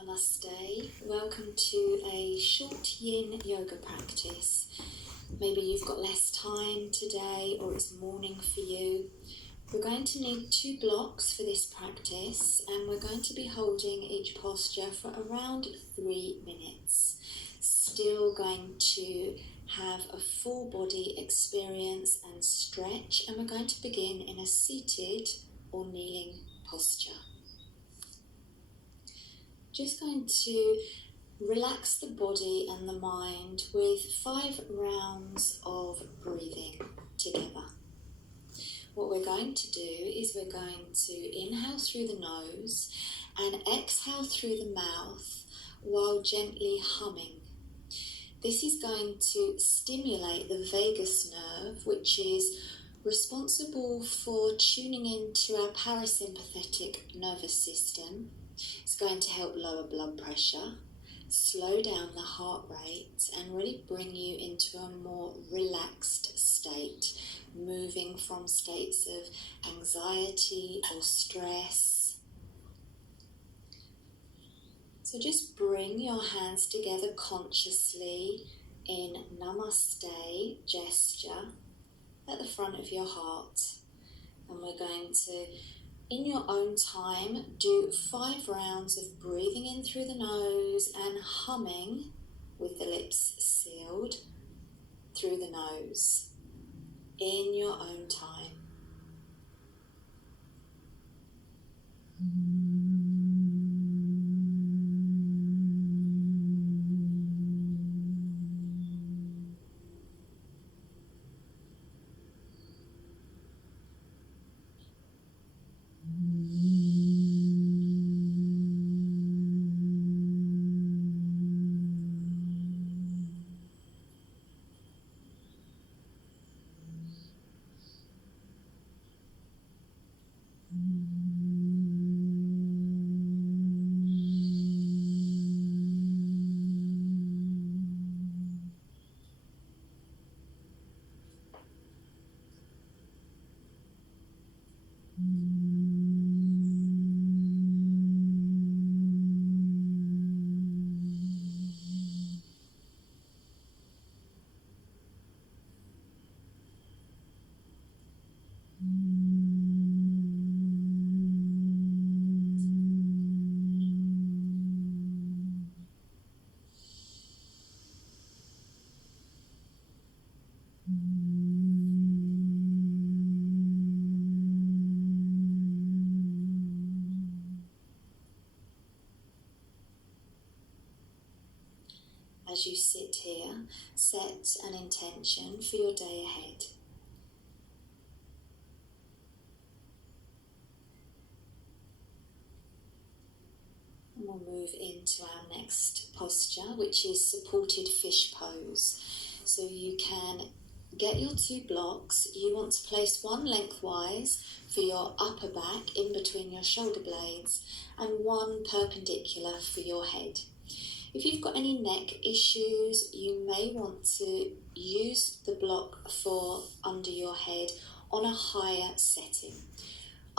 Namaste. Welcome to a short Yin Yoga practice. Maybe you've got less time today or it's morning for you. We're going to need 2 blocks for this practice and we're going to be holding each posture for around 3 minutes. Still going to have a full body experience and stretch, and we're going to begin in a seated or kneeling posture. Just going to relax the body and the mind with 5 rounds of breathing together. What we're going to do is we're going to inhale through the nose and exhale through the mouth while gently humming. This is going to stimulate the vagus nerve, which is responsible for tuning into our parasympathetic nervous system. It's going to help lower blood pressure, slow down the heart rate, and really bring you into a more relaxed state, moving from states of anxiety or stress. So just bring your hands together consciously in Namaste gesture at the front of your heart. And we're going to, in your own time, do 5 rounds of breathing in through the nose and humming with the lips sealed through the nose in your own time. As you sit here, set an intention for your day ahead. And we'll move into our next posture, which is supported fish pose. So you can get your 2 blocks. You want to place one lengthwise for your upper back in between your shoulder blades and one perpendicular for your head. If you've got any neck issues, you may want to use the block for under your head on a higher setting.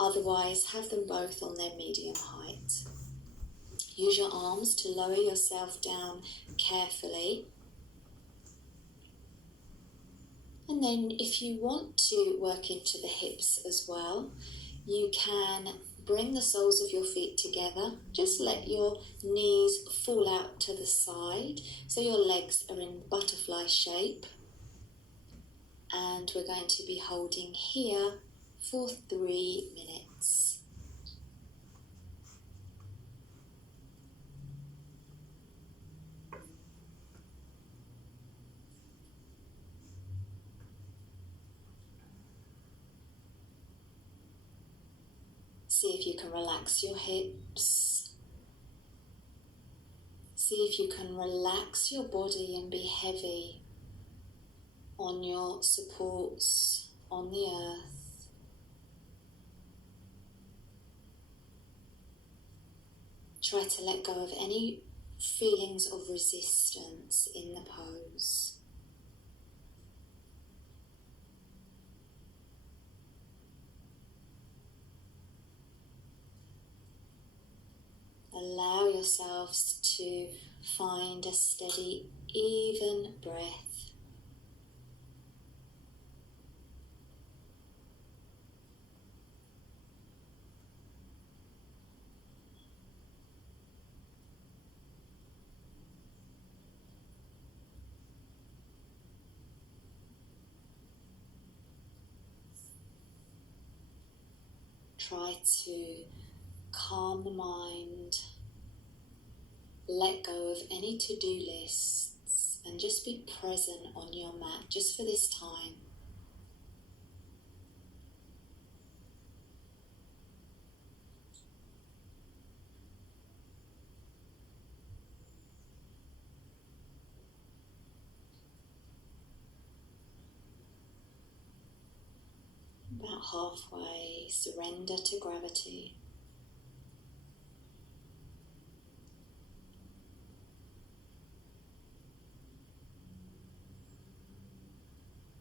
Otherwise, have them both on their medium height. Use your arms to lower yourself down carefully. And then if you want to work into the hips as well, you can bring the soles of your feet together. Just let your knees fall out to the side so your legs are in butterfly shape. And we're going to be holding here for 3 minutes. See if you can relax your hips. See if you can relax your body and be heavy on your supports on the earth. Try to let go of any feelings of resistance in the pose. Allow yourselves to find a steady, even breath. Try to calm the mind, let go of any to-do lists, and just be present on your mat just for this time. About halfway, surrender to gravity.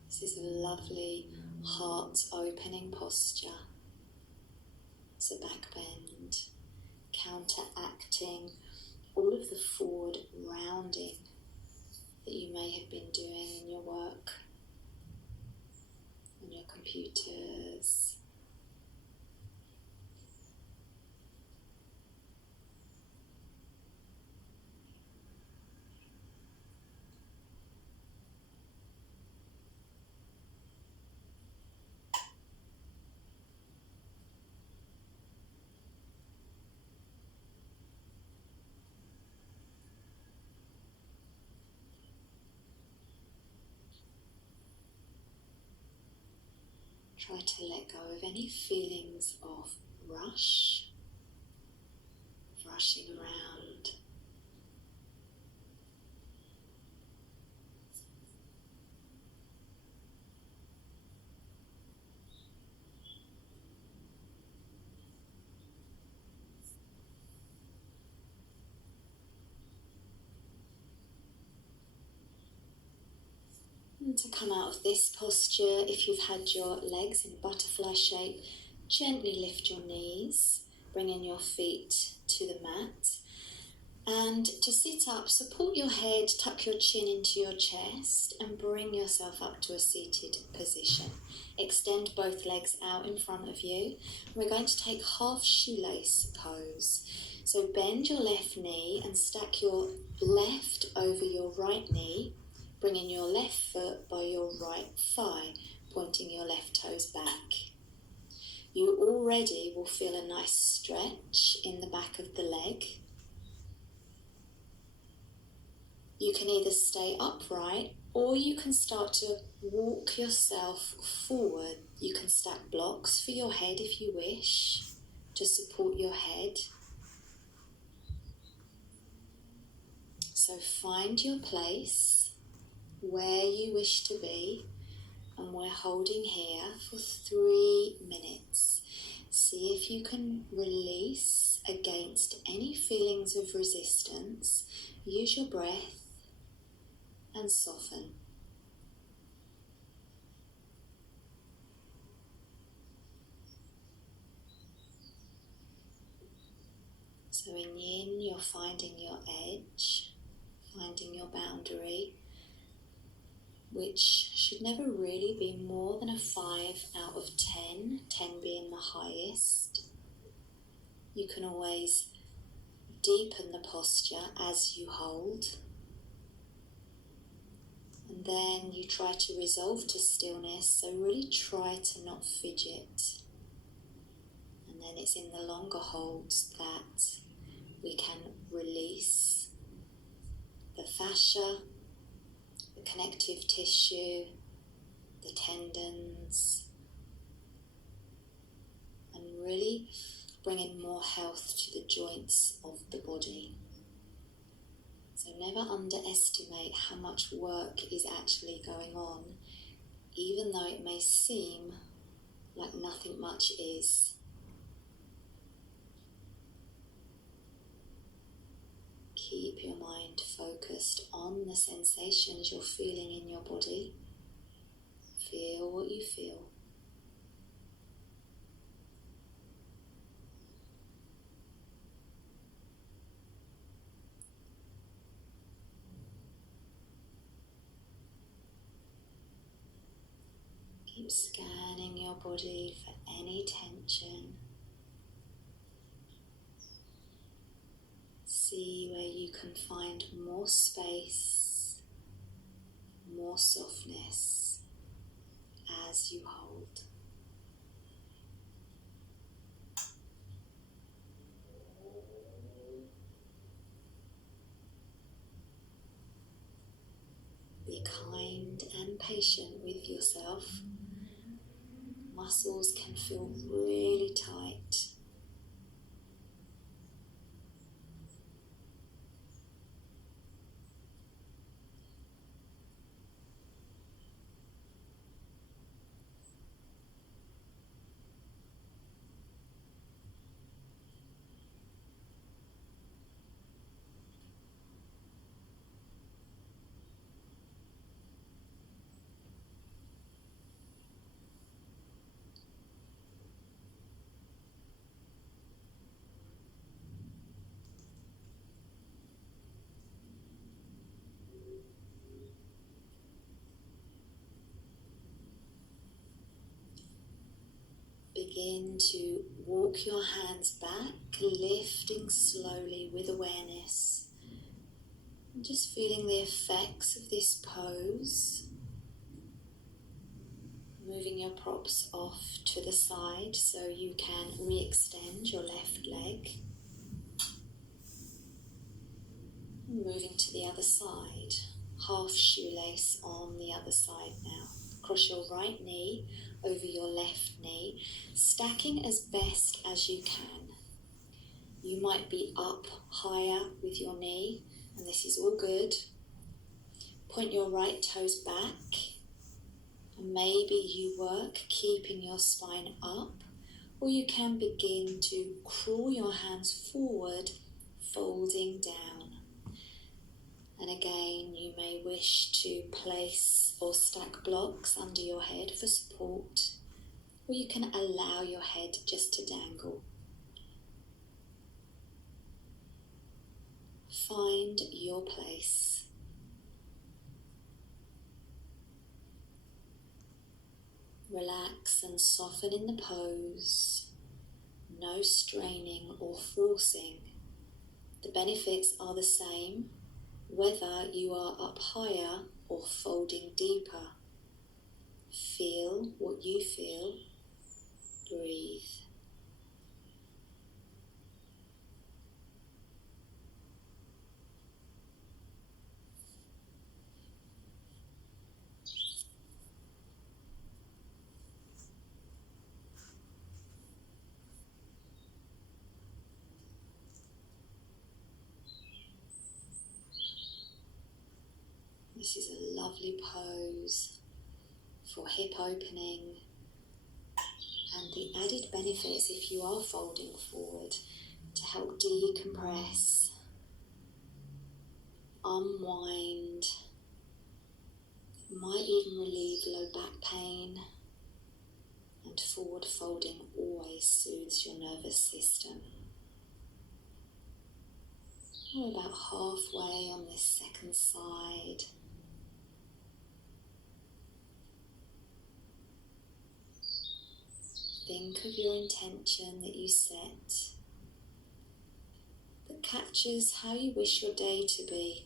This is a lovely heart-opening posture. It's a back bend, counteracting all of the forward rounding that you may have been doing in your work, on your computers. Try to let go of any feelings of rushing around. And to come out of this posture, if you've had your legs in butterfly shape, gently lift your knees, bringing your feet to the mat. And to sit up, support your head, tuck your chin into your chest, and bring yourself up to a seated position. Extend both legs out in front of you. We're going to take half shoelace pose. So bend your left knee and stack your left over your right knee, bringing your left foot by your right thigh, pointing your left toes back. You already will feel a nice stretch in the back of the leg. You can either stay upright or you can start to walk yourself forward. You can stack blocks for your head if you wish to support your head. So find your place where you wish to be, and we're holding here for 3 minutes. See if you can release against any feelings of resistance. Use your breath and soften. So in Yin, you're finding your edge, finding your boundary, which should never really be more than a 5 out of 10, 10 being the highest. You can always deepen the posture as you hold. And then you try to resolve to stillness, so really try to not fidget. And then it's in the longer holds that we can release the fascia, the connective tissue, the tendons, and really bringing more health to the joints of the body. So never underestimate how much work is actually going on, even though it may seem like nothing much is. Keep your mind focused on the sensations you're feeling in your body. Feel what you feel. scanning your body for any tension. See where you can find more space, more softness as you hold. Be kind and patient with yourself. Muscles can feel really tight. Begin to walk your hands back, lifting slowly with awareness. And just feeling the effects of this pose. Moving your props off to the side so you can re-extend your left leg. Moving to the other side, half shoelace on the other side now. Cross your right knee over your left knee, stacking as best as you can. You might be up higher with your knee, and this is all good. Point your right toes back, and maybe you work keeping your spine up, or you can begin to crawl your hands forward, folding down. And again, you may wish to place or stack blocks under your head for support, or you can allow your head just to dangle. Find your place. Relax and soften in the pose. No straining or forcing. The benefits are the same, whether you are up higher or folding deeper. Feel what you feel. Breathe. This is a lovely pose for hip opening, and the added benefits if you are folding forward to help decompress, unwind, might even relieve low back pain, and forward folding always soothes your nervous system. We're about halfway on this second side. Think of your intention that you set that captures how you wish your day to be.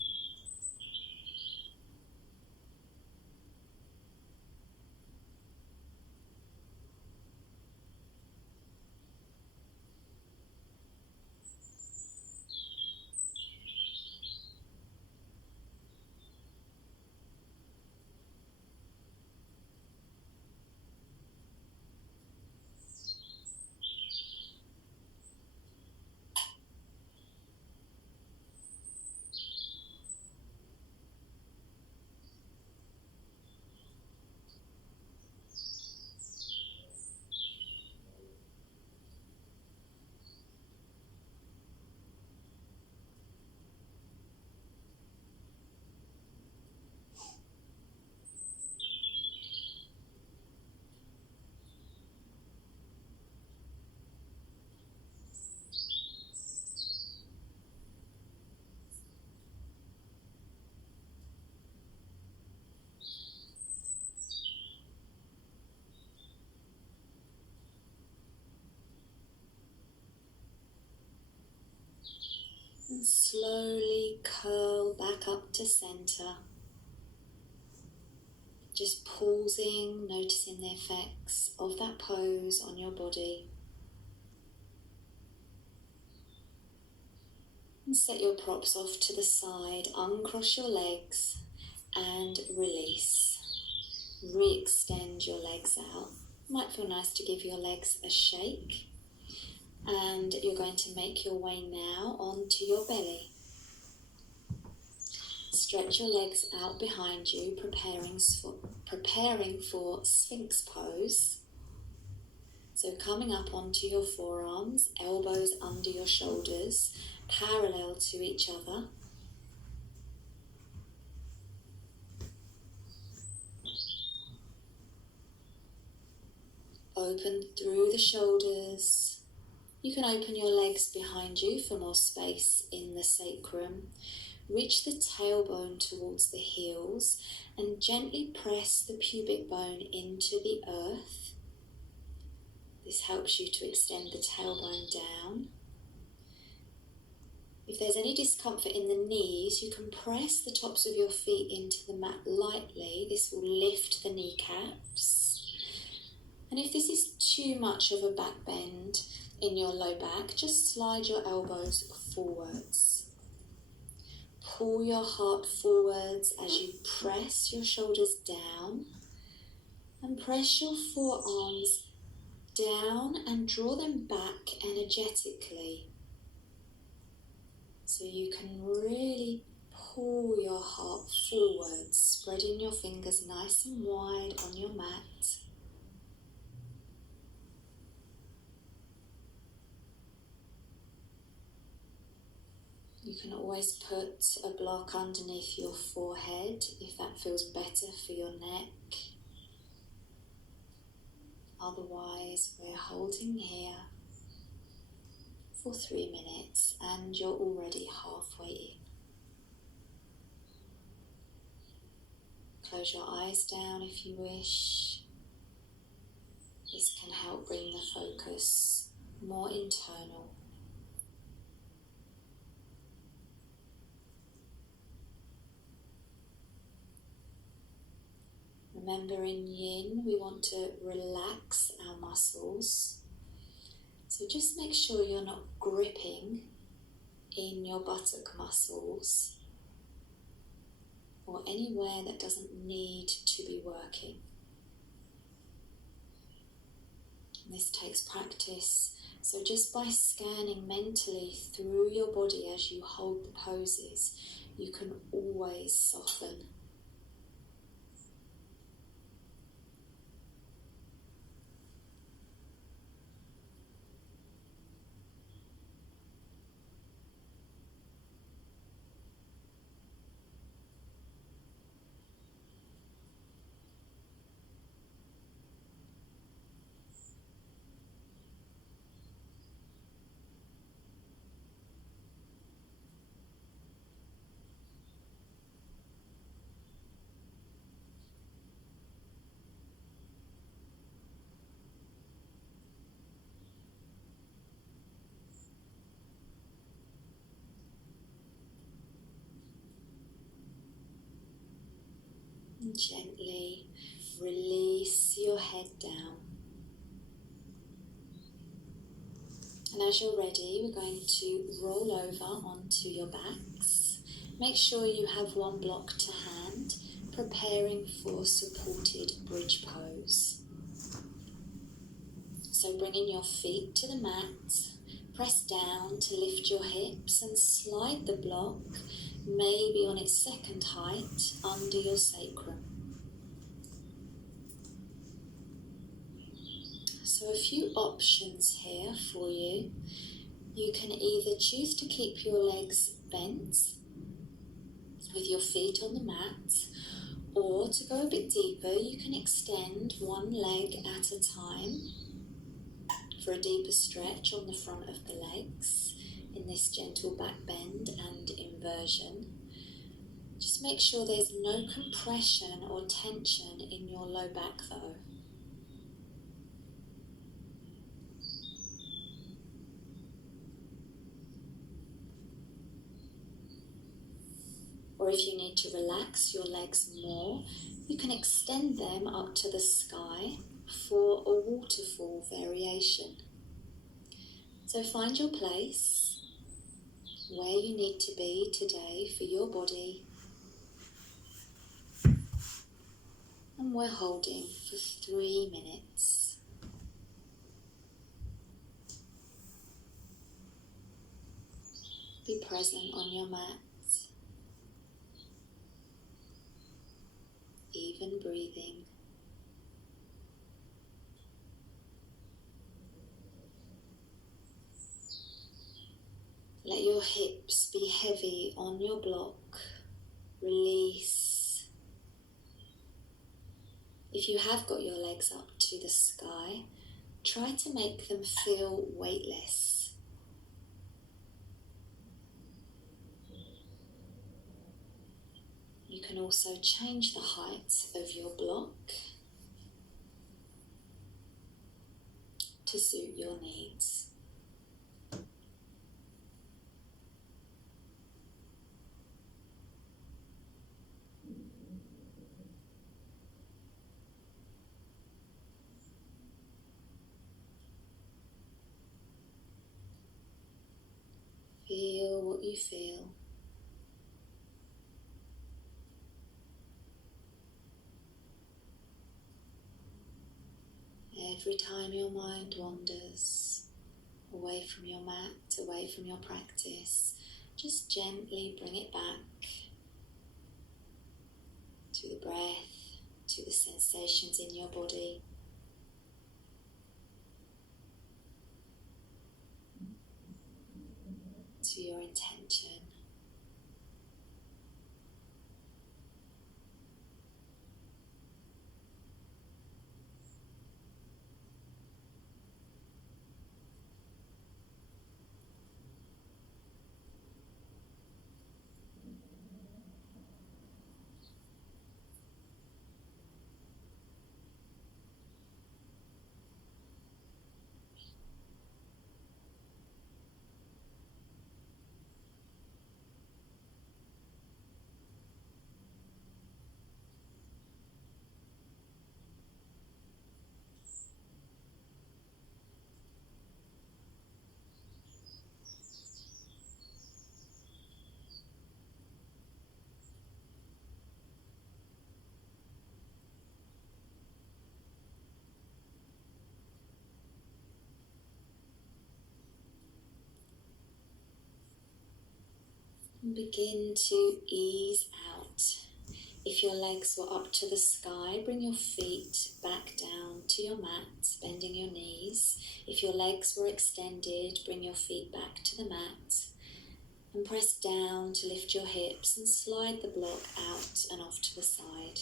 And slowly curl back up to center. Just pausing, noticing the effects of that pose on your body. And set your props off to the side, uncross your legs and release. Re-extend your legs out. Might feel nice to give your legs a shake. And you're going to make your way now onto your belly. Stretch your legs out behind you, preparing for Sphinx pose. So coming up onto your forearms, elbows under your shoulders, parallel to each other. Open through the shoulders. You can open your legs behind you for more space in the sacrum. Reach the tailbone towards the heels and gently press the pubic bone into the earth. This helps you to extend the tailbone down. If there's any discomfort in the knees, you can press the tops of your feet into the mat lightly. This will lift the kneecaps. And if this is too much of a back bend in your low back, just slide your elbows forwards. Pull your heart forwards as you press your shoulders down and press your forearms down and draw them back energetically. So you can really pull your heart forwards, spreading your fingers nice and wide on your mat. You can always put a block underneath your forehead if that feels better for your neck. Otherwise, we're holding here for 3 minutes and you're already halfway in. Close your eyes down if you wish. This can help bring the focus more internal. Remember, in Yin, we want to relax our muscles. So just make sure you're not gripping in your buttock muscles or anywhere that doesn't need to be working. And this takes practice. So just by scanning mentally through your body as you hold the poses, you can always soften. And gently release your head down. And as you're ready, we're going to roll over onto your backs. Make sure you have one block to hand, preparing for supported bridge pose. So bringing your feet to the mat, press down to lift your hips and slide the block, maybe on its second height, under your sacrum. So a few options here for you. You can either choose to keep your legs bent with your feet on the mat, or to go a bit deeper, you can extend one leg at a time for a deeper stretch on the front of the legs in this gentle back bend and inversion. Just make sure there's no compression or tension in your low back though. Or if you need to relax your legs more, you can extend them up to the sky for a waterfall variation. So find your place where you need to be today for your body. And we're holding for 3 minutes. Be present on your mat. Even breathing. Let your hips be heavy on your block. Release. If you have got your legs up to the sky, try to make them feel weightless. You can also change the height of your block to suit your needs. Feel what you feel. Every time your mind wanders away from your mat, away from your practice, just gently bring it back to the breath, to the sensations in your body. To your intention. And begin to ease out. If your legs were up to the sky, bring your feet back down to your mat, bending your knees. If your legs were extended, bring your feet back to the mat. And press down to lift your hips and slide the block out and off to the side.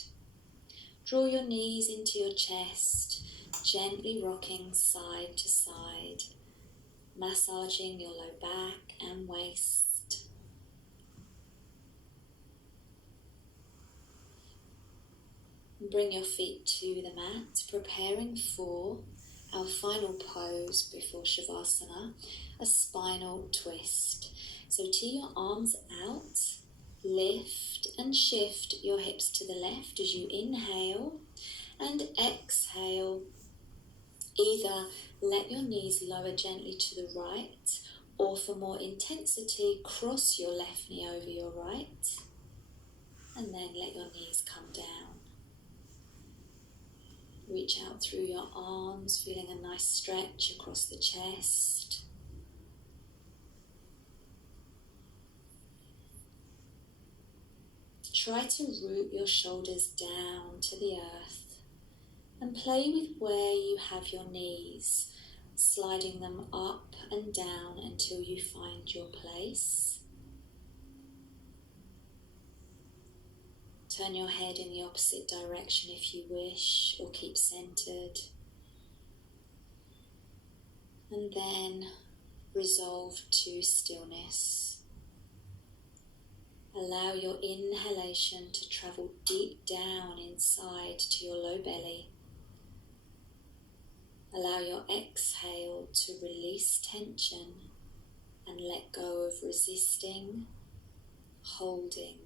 Draw your knees into your chest, gently rocking side to side, massaging your low back and waist. Bring your feet to the mat, preparing for our final pose before Shavasana, a spinal twist. So tee your arms out, lift and shift your hips to the left as you inhale and exhale. Either let your knees lower gently to the right, or for more intensity, cross your left knee over your right, and then let your knees come down. Reach out through your arms, feeling a nice stretch across the chest. Try to root your shoulders down to the earth and play with where you have your knees, sliding them up and down until you find your place. Turn your head in the opposite direction if you wish, or keep centered. And then resolve to stillness. Allow your inhalation to travel deep down inside to your low belly. Allow your exhale to release tension and let go of resisting, holding,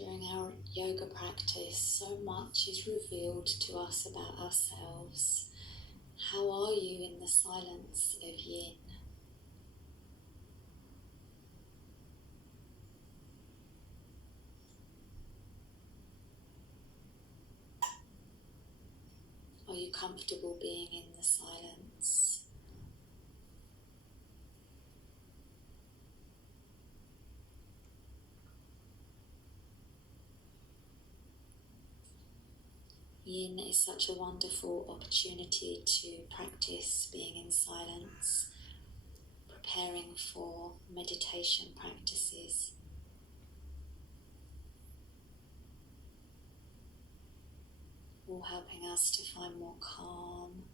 During our yoga practice, so much is revealed to us about ourselves. How are you in the silence of Yin? Are you comfortable being in the silence? Yin is such a wonderful opportunity to practice being in silence, preparing for meditation practices. All helping us to find more calm,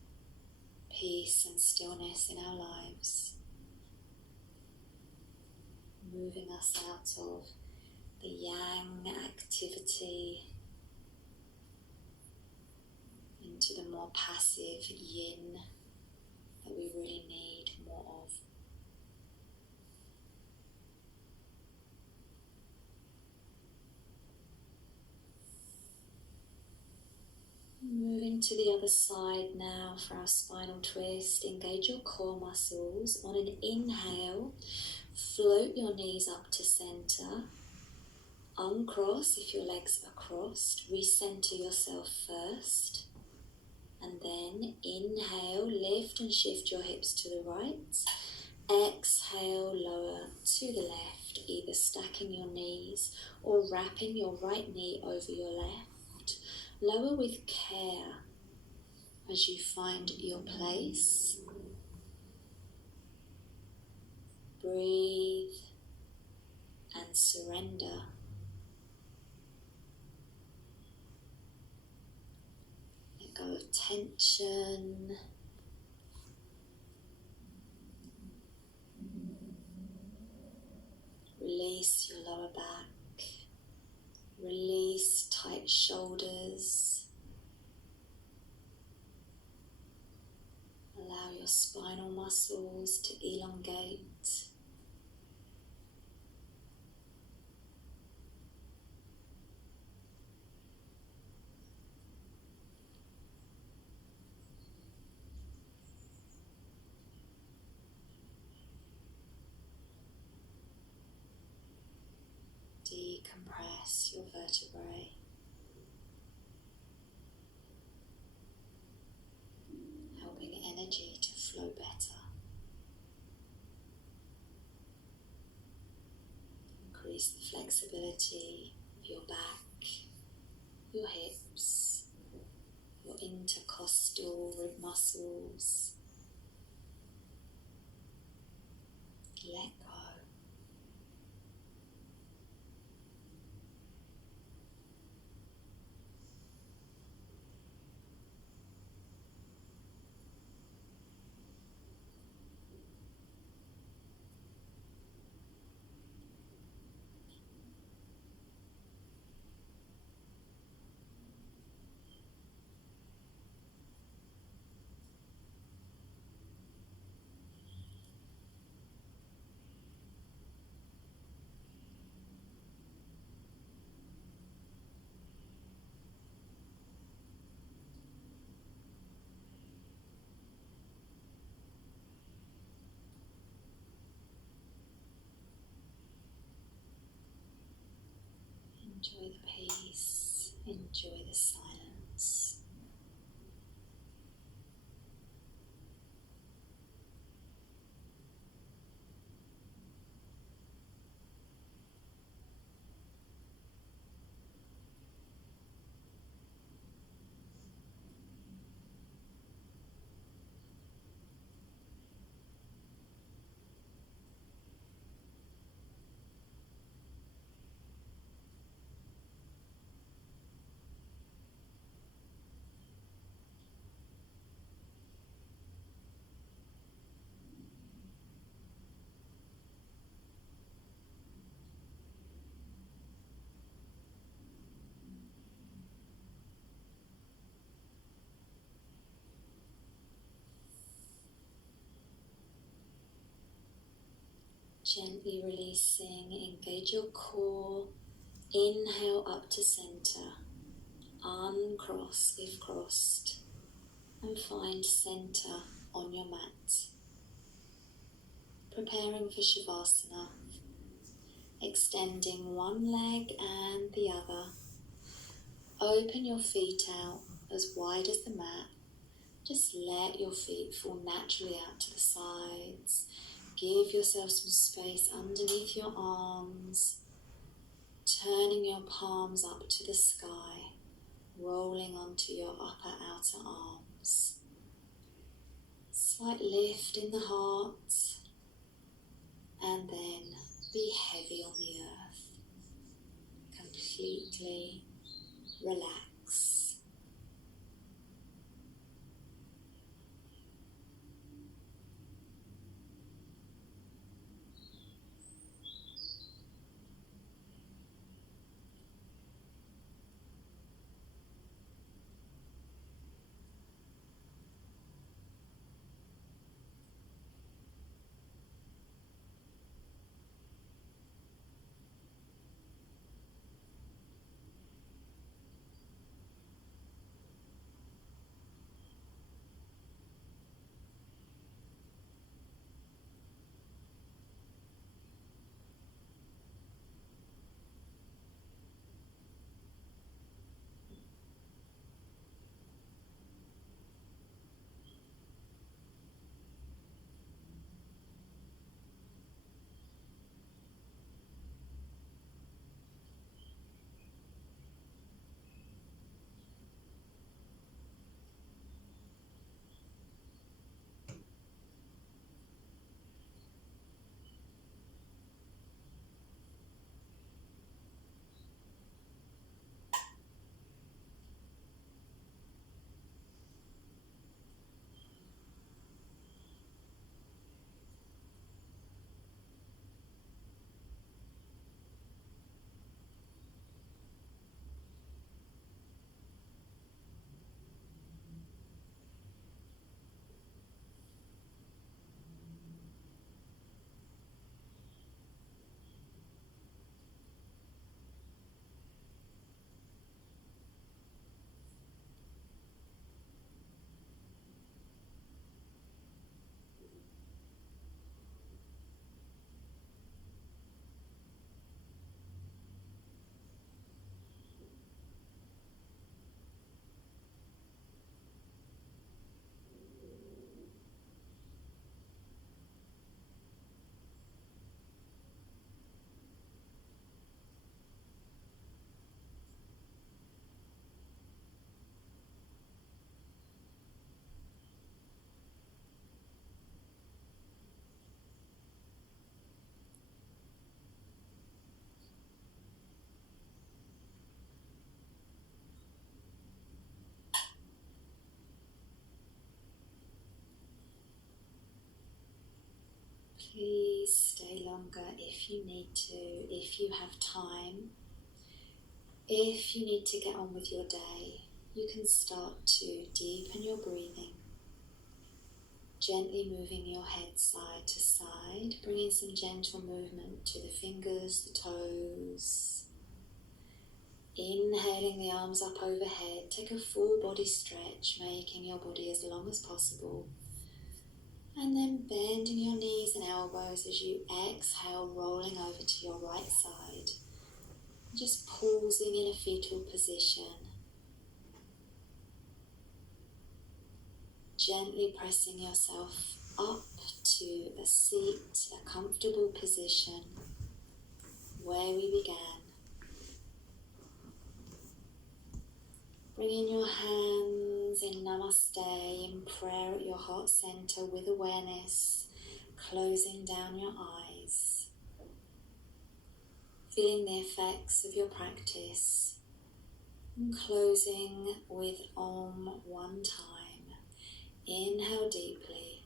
peace and stillness in our lives. Moving us out of the yang activity into the more passive yin that we really need more of. Moving to the other side now for our spinal twist. Engage your core muscles. On an inhale, float your knees up to center. Uncross if your legs are crossed. Recenter yourself first. And then inhale, lift and shift your hips to the right. Exhale, lower to the left, either stacking your knees or wrapping your right knee over your left. Lower with care as you find your place. Breathe and surrender. Let go of tension. Release your lower back. Release tight shoulders. Allow your spinal muscles to elongate. Decompress your vertebrae. Helping energy to flow better. Increase the flexibility of your back, your hips, your intercostal rib muscles. Let go. Enjoy the peace, enjoy the silence. Gently releasing, engage your core, Inhale up to center, uncross if crossed, and find center on your mat. Preparing for Shavasana, extending one leg and the other. Open your feet out as wide as the mat. Just let your feet fall naturally out to the sides. Give yourself some space underneath your arms, turning your palms up to the sky, rolling onto your upper outer arms. Slight lift in the heart, and then be heavy on the earth. Completely relax. Please stay longer if you need to, if you have time. If you need to get on with your day, you can start to deepen your breathing, gently moving your head side to side, bringing some gentle movement to the fingers, the toes. Inhaling the arms up overhead, take a full body stretch, making your body as long as possible. And then bending your knees and elbows as you exhale, rolling over to your right side. Just pausing in a fetal position. Gently pressing yourself up to a seat, a comfortable position where we began. Bringing your hands in Namaste, in prayer at your heart center with awareness, closing down your eyes. Feeling the effects of your practice, and closing with Om one time. Inhale deeply.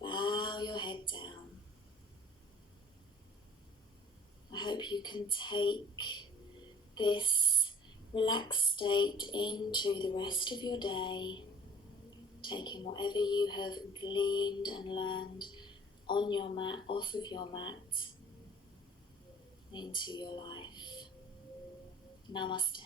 Bow your head down. I hope you can take this relaxed state into the rest of your day, taking whatever you have gleaned and learned on your mat, off of your mat, into your life. Namaste.